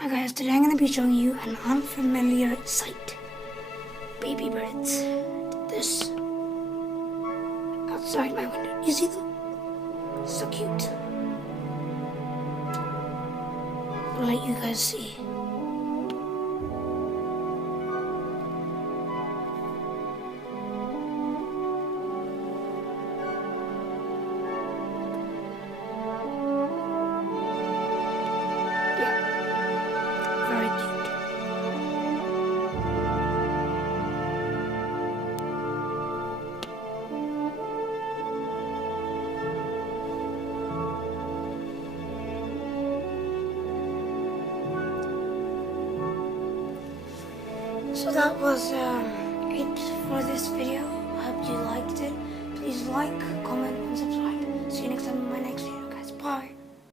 Hi guys, today I'm going to be showing you an unfamiliar sight. Baby birds. This outside my window. You see them? So cute. I'll let you guys see. Very cute. So that was it for this video. I hope you liked it. Please like, comment, and subscribe. See you next time in my next video.